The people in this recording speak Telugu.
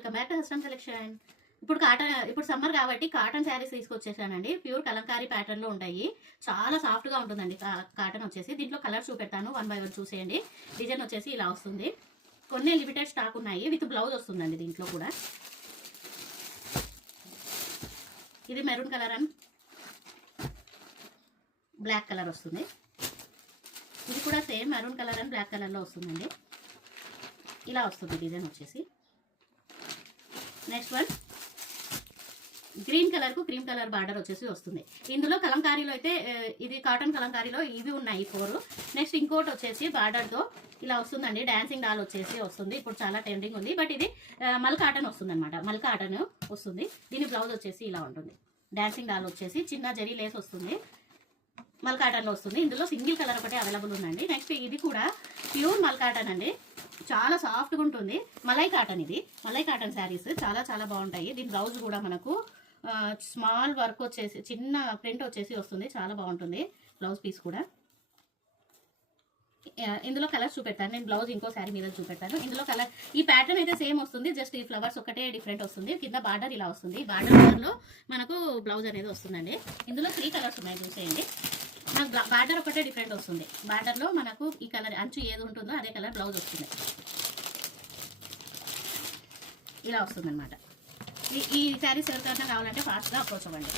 వెల్కమ్ బ్యాక్ టు హస్టమ్ కలెక్షన్. ఇప్పుడు సమ్మర్ కాబట్టి కాటన్ శారీస్ తీసుకొచ్చేసానండి. ప్యూర్ కలంకారీ ప్యాటర్న్ లో ఉంటాయి. చాలా సాఫ్ట్ గా ఉంటుందండి కాటన్ వచ్చేసి. దీంట్లో కలర్ చూపెడతాను, 1 బై 1 చూసేయండి. డిజైన్ వచ్చేసి ఇలా వస్తుంది. కొన్ని లిమిటెడ్ స్టాక్ ఉన్నాయి, విత్ బ్లౌజ్ వస్తుందండి దీంట్లో కూడా. ఇది maroon colour and black colour వస్తుంది. ఇది కూడా same maroon colour and black colour లో వస్తుందండి. ఇలా వస్తుంది డిజైన్ వచ్చేసి. నెక్స్ట్ వన్ గ్రీన్ కలర్ కు క్రీమ్ కలర్ బార్డర్ వచ్చేసి వస్తుంది. ఇందులో కలంకారీలో అయితే ఇది కాటన్ కలంకారీలో ఇవి ఉన్నాయి 4. నెక్స్ట్ ఇంకోటి వచ్చేసి బార్డర్ తో ఇలా వస్తుందండి. డాన్సింగ్ డాల్ వచ్చేసి వస్తుంది. ఇప్పుడు చాలా ట్రెండింగ్ ఉంది, బట్ ఇది మల్ కాటన్ వస్తుంది అనమాట. మల్ కాటన్ వస్తుంది. దీని బ్లౌజ్ వచ్చేసి ఇలా ఉంటుంది. డాన్సింగ్ డాల్ వచ్చేసి చిన్న జరీ లేస్ వస్తుంది. మల్ కాటన్ లో వస్తుంది. ఇందులో సింగిల్ కలర్ ఒకటి అవైలబుల్ ఉందండి. నెక్స్ట్ ఇది కూడా ప్యూర్ మల్ కాటన్ అండి. చాలా సాఫ్ట్గా ఉంటుంది. మలై కాటన్, ఇది మలై కాటన్ శారీస్ చాలా చాలా బాగుంటాయి. దీని బ్లౌజ్ కూడా మనకు స్మాల్ వర్క్ వచ్చేసి చిన్న ప్రింట్ వచ్చేసి వస్తుంది. చాలా బాగుంటుంది బ్లౌజ్ పీస్ కూడా. ఇందులో కలర్స్ చూపెడతాను నేను. బ్లౌజ్ ఇంకో శారీ మీద చూపెడతాను. ఇందులో కలర్ ఈ ప్యాటర్న్ అయితే సేమ్ వస్తుంది, జస్ట్ ఈ ఫ్లవర్స్ ఒకటే డిఫరెంట్ వస్తుంది. కింద బార్డర్ ఇలా వస్తుంది. బార్డర్ కలర్లో మనకు బ్లౌజ్ అనేది వస్తుందండి. ఇందులో 3 కలర్స్ ఉన్నాయి, చూసేయండి. మనకు బార్డర్ ఒకటే డిఫరెంట్ వస్తుంది. బార్డర్లో మనకు ఈ కలర్ అంచు ఏది ఉంటుందో అదే కలర్ బ్లౌజ్ వస్తుంది. ఇలా వస్తుంది అనమాట. ఈ శారీస్ ఎవరికైనా కావాలంటే ఫాస్ట్గా అప్రోచ్ అవ్వండి.